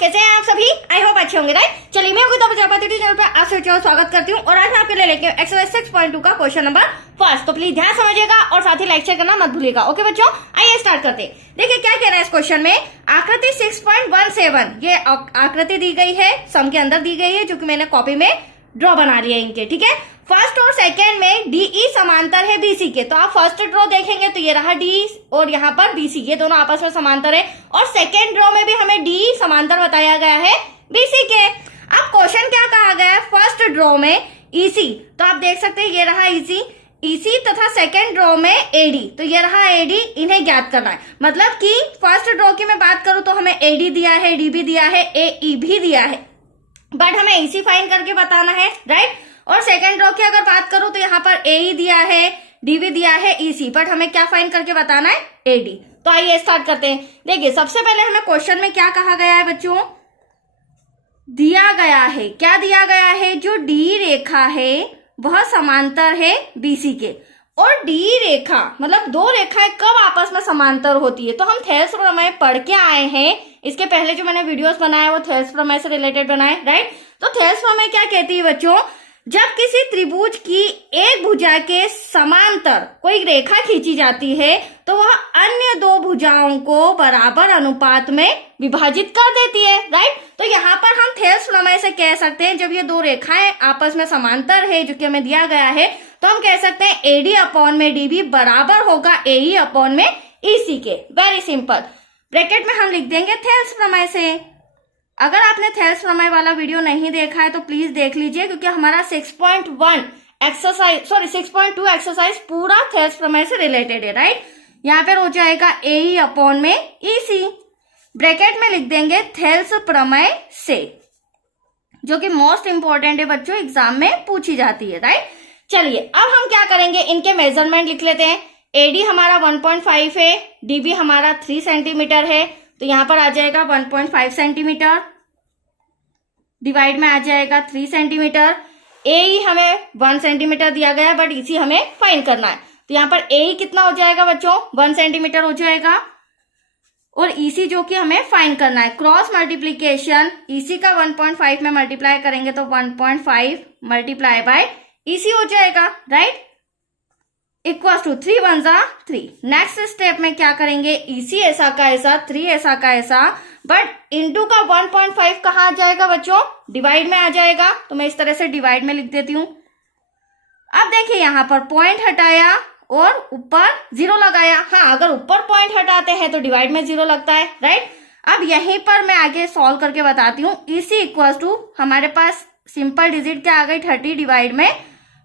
कैसे हैं आप सभी? आई होप अच्छे होंगे, राइट? चलिए मैं अमिता प्रजापति चैनल पे आप सभी को स्वागत करती हूँ और आज मैं आपके लिए लेके एक्सरसाइज 6.2 का क्वेश्चन नंबर फर्स्ट। तो प्लीज ध्यान समझिएगा और साथ ही लाइक शेयर करना मत भूलिएगा। ओके बच्चों, आइए स्टार्ट करते हैं। देखिए क्या कह रहा है इस क्वेश्चन में। आकृति 6.17 ये आकृति दी गई है, सम के अंदर दी गई है, जो कि मैंने कॉपी में ड्रॉ बना लिया इनके, ठीक है। फर्स्ट और सेकेंड में डीई समांतर है बीसी के, तो आप फर्स्ट ड्रॉ देखेंगे तो ये रहा डी और यहाँ पर बीसी, ये दोनों आपस में समांतर है। और सेकेंड ड्रॉ में भी हमें डी समांतर बताया गया है बीसी के। अब क्वेश्चन क्या कहा गया है, फर्स्ट ड्रॉ में ईसी, तो आप देख सकते हैं ये रहा ईसी तथा सेकेंड ड्रॉ में एडी, तो ये रहा एडी, इन्हें ज्ञात करना है। मतलब कि फर्स्ट ड्रॉ की मैं बात करूं तो हमें एडी दिया है, डी भी दिया है, एई भी दिया है, बट हमें ईसी फाइंड करके बताना है, राइट। और सेकंड रो की अगर बात करूं तो यहाँ पर एई दिया है, डी भी दिया है, ईसी, बट हमें क्या फाइंड करके बताना है, एडी। तो आइए स्टार्ट करते हैं। देखिए सबसे पहले हमें क्वेश्चन में क्या कहा गया है बच्चों, दिया गया है, क्या दिया गया है, जो डी रेखा है वह समांतर है बीसी के। और डी रेखा मतलब दो रेखाएं कब आपस में समांतर होती है, तो हम थेल्स प्रमेय पढ़ के आए हैं। इसके पहले जो मैंने वीडियोस बनाए वो थेल्स प्रमेय से रिलेटेड बनाए, राइट। तो थेल्स प्रमेय क्या कहती है बच्चों, जब किसी त्रिभुज की एक भुजा के समांतर कोई रेखा खींची जाती है तो वह अन्य दो भुजाओं को बराबर अनुपात में विभाजित कर देती है, राइट। तो यहाँ पर हम थेल्स प्रमेय से कह सकते हैं, जब ये दो रेखाएं आपस में समांतर है, जो कि हमें दिया गया है, तो हम कह सकते हैं एडी अपॉन में डीबी बराबर होगा एई अपॉन में ईसी के। वेरी सिंपल, ब्रैकेट में हम लिख देंगे थेल्स प्रमेय से। अगर आपने थेल्स प्रमेय वाला वीडियो नहीं देखा है तो प्लीज देख लीजिए, क्योंकि हमारा 6.2 एक्सरसाइज पूरा थेल्स प्रमेय से रिलेटेड है, राइट। यहाँ पर हो जाएगा एई अपॉन में ईसी, ब्रैकेट में लिख देंगे थेल्स प्रमेय से, जो कि मोस्ट इंपॉर्टेंट है बच्चों, एग्जाम में पूछी जाती है, राइट। चलिए अब हम क्या करेंगे, इनके मेजरमेंट लिख लेते हैं। एडी हमारा 1.5 है, डीबी हमारा 3 सेंटीमीटर है, तो यहां पर आ जाएगा 1.5 सेंटीमीटर, डिवाइड में आ जाएगा 3 सेंटीमीटर। एई हमें 1 सेंटीमीटर दिया गया है, बट इसी हमें फाइंड करना है, तो यहाँ पर एई कितना हो जाएगा बच्चों, 1 सेंटीमीटर हो जाएगा। और ईसी जो कि हमें फाइंड करना है, क्रॉस मल्टीप्लीकेशन, ईसी का 1.5 में मल्टीप्लाई करेंगे तो 1.5 मल्टीप्लाई बाय ईसी हो जाएगा, राइट, इक्वल टू 3 1 जा 3। नेक्स्ट स्टेप में क्या करेंगे, ईसी ऐसा का ऐसा, 3 ऐसा का ऐसा, बट इंटू का 1.5 कहाँ आ जाएगा बच्चों, डिवाइड में आ जाएगा, तो मैं इस तरह से डिवाइड में लिख देती हूं। अब देखिए यहाँ पर पॉइंट हटाया और ऊपर 0 लगाया। हाँ, अगर ऊपर पॉइंट हटाते हैं तो डिवाइड में 0 लगता है, राइट। अब यहीं पर मैं आगे सॉल्व करके बताती हूँ। ईसी इक्वल टू हमारे पास सिंपल डिजिट क्या आ गई, 30 डिवाइड में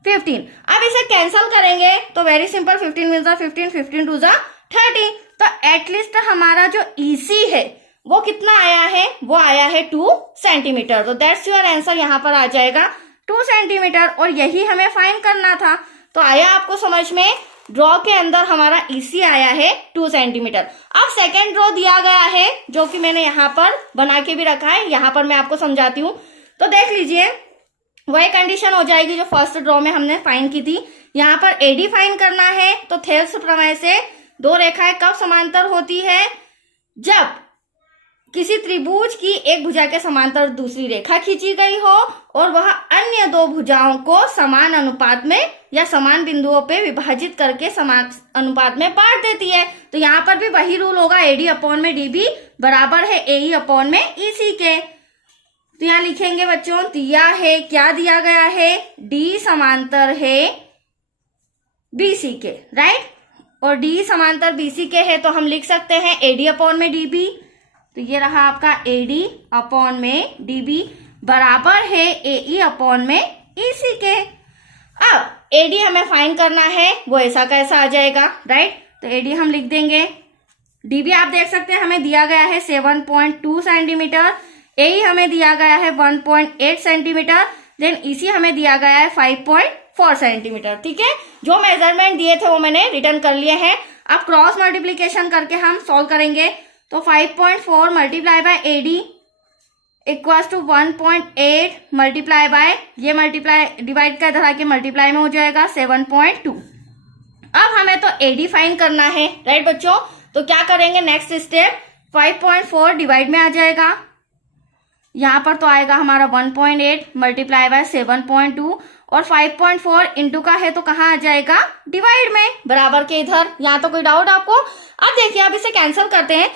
15। अब इसे कैंसिल करेंगे तो वेरी सिंपल, 15 में 15, 15 2 30। तो एटलीस्ट हमारा जो ईसी है वो कितना आया है, वो आया है 2 सेंटीमीटर। तो दैट्स योर आंसर, यहाँ पर आ जाएगा 2 सेंटीमीटर। और यही हमें फाइंड करना था। तो आया आपको समझ में, ड्रॉ के अंदर हमारा ईसी आया है 2 सेंटीमीटर। अब सेकेंड ड्रॉ दिया गया है, जो कि मैंने यहाँ पर बना के भी रखा है, यहाँ पर मैं आपको समझाती हूँ। तो देख लीजिए, वही कंडीशन हो जाएगी जो फर्स्ट ड्रॉ में हमने फाइंड की थी। यहाँ पर एडी फाइंड करना है, तो थेल्स प्रमेय से दो रेखाएं कब समांतर होती है, जब किसी त्रिभुज की एक भुजा के समांतर दूसरी रेखा खींची गई हो और वह अन्य दो भुजाओं को समान अनुपात में या समान बिंदुओं पे विभाजित करके समान अनुपात में बांट देती है। तो यहाँ पर भी वही रूल होगा, एडी अपॉन में डीबी बराबर है एई अपॉन में ईसी के। तो यहाँ लिखेंगे बच्चों, दिया है, क्या दिया गया है, डी समांतर है बीसी के, राइट। और डी समांतर बीसी के है, तो हम लिख सकते हैं एडी अपॉन में डीबी। तो ये रहा आपका एडी अपॉन में डीबी बराबर है एई अपॉन में ईसी के। अब एडी हमें फाइंड करना है, वो ऐसा कैसा आ जाएगा, राइट। तो एडी हम लिख देंगे, डीबी आप देख सकते हैं हमें दिया गया है 7.2 सेंटीमीटर, एई हमें दिया गया है 1.8 सेंटीमीटर, देन ईसी हमें दिया गया है 5.4 सेंटीमीटर, ठीक है। जो मेजरमेंट दिए थे वो मैंने रिटर्न कर लिए हैं। अब क्रॉस मल्टीप्लीकेशन करके हम सॉल्व करेंगे, तो 5.4 multiply by AD equals to 1.8 multiply by, ये मल्टीप्लाई डिवाइड का इधर आके मल्टीप्लाई में हो जाएगा 7.2। अब हमें तो एडी फाइंड करना है, राइट बच्चों। तो क्या करेंगे, नेक्स्ट स्टेप 5.4 डिवाइड में आ जाएगा यहाँ पर तो आएगा हमारा 1.8 मल्टीप्लाई बाय 7.2 और 5.4 इंटू का है तो कहाँ आ जाएगा, डिवाइड में, बराबर के इधर। यहाँ तो कोई डाउट आपको? अब देखिए अब इसे कैंसिल करते हैं।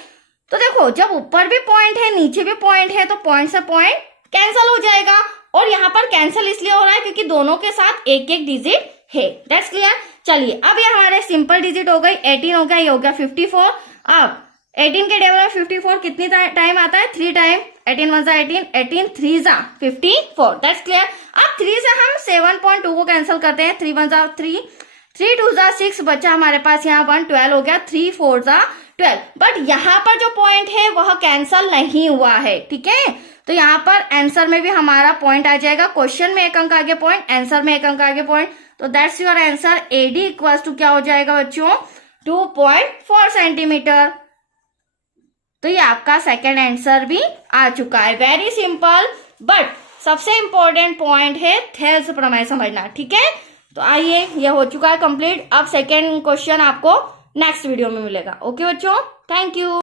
तो देखो जब ऊपर भी पॉइंट है नीचे भी पॉइंट है तो पॉइंट से पॉइंट कैंसिल हो जाएगा, और यहाँ पर कैंसिल इसलिए हो रहा है क्योंकि दोनों के साथ एक एक डिजिट है। That's clear. चलिए अब ये हमारे सिंपल डिजिट हो गई, 18 हो गया, ये हो गया 54। अब 18 के टेबल में 54 कितनी टाइम आता है, 3 टाइम। 18 1 18, 18 3 54। That's clear. अब 3 से हम 7.2 को कैंसिल करते हैं, 3 1 3, 3 2 6, बचा हमारे पास यहाँ 1, 12 हो गया, 3 4 12। बट यहाँ पर जो पॉइंट है वह कैंसिल नहीं हुआ है, ठीक है। तो यहाँ पर आंसर में भी हमारा पॉइंट आ जाएगा, क्वेश्चन में 1 अंक आगे पॉइंट, आंसर में 1 अंक आगे पॉइंट। तो that's your answer. AD equals to क्या हो जाएगा बच्चों, 2.4 सेंटीमीटर। तो ये आपका सेकंड आंसर भी आ चुका है। वेरी सिंपल, बट सबसे इंपॉर्टेंट पॉइंट है थेल्स प्रमेय समझना, ठीक है। तो आइए ये हो चुका है कंप्लीट। अब सेकंड क्वेश्चन आपको नेक्स्ट वीडियो में मिलेगा। ओके बच्चों, थैंक यू।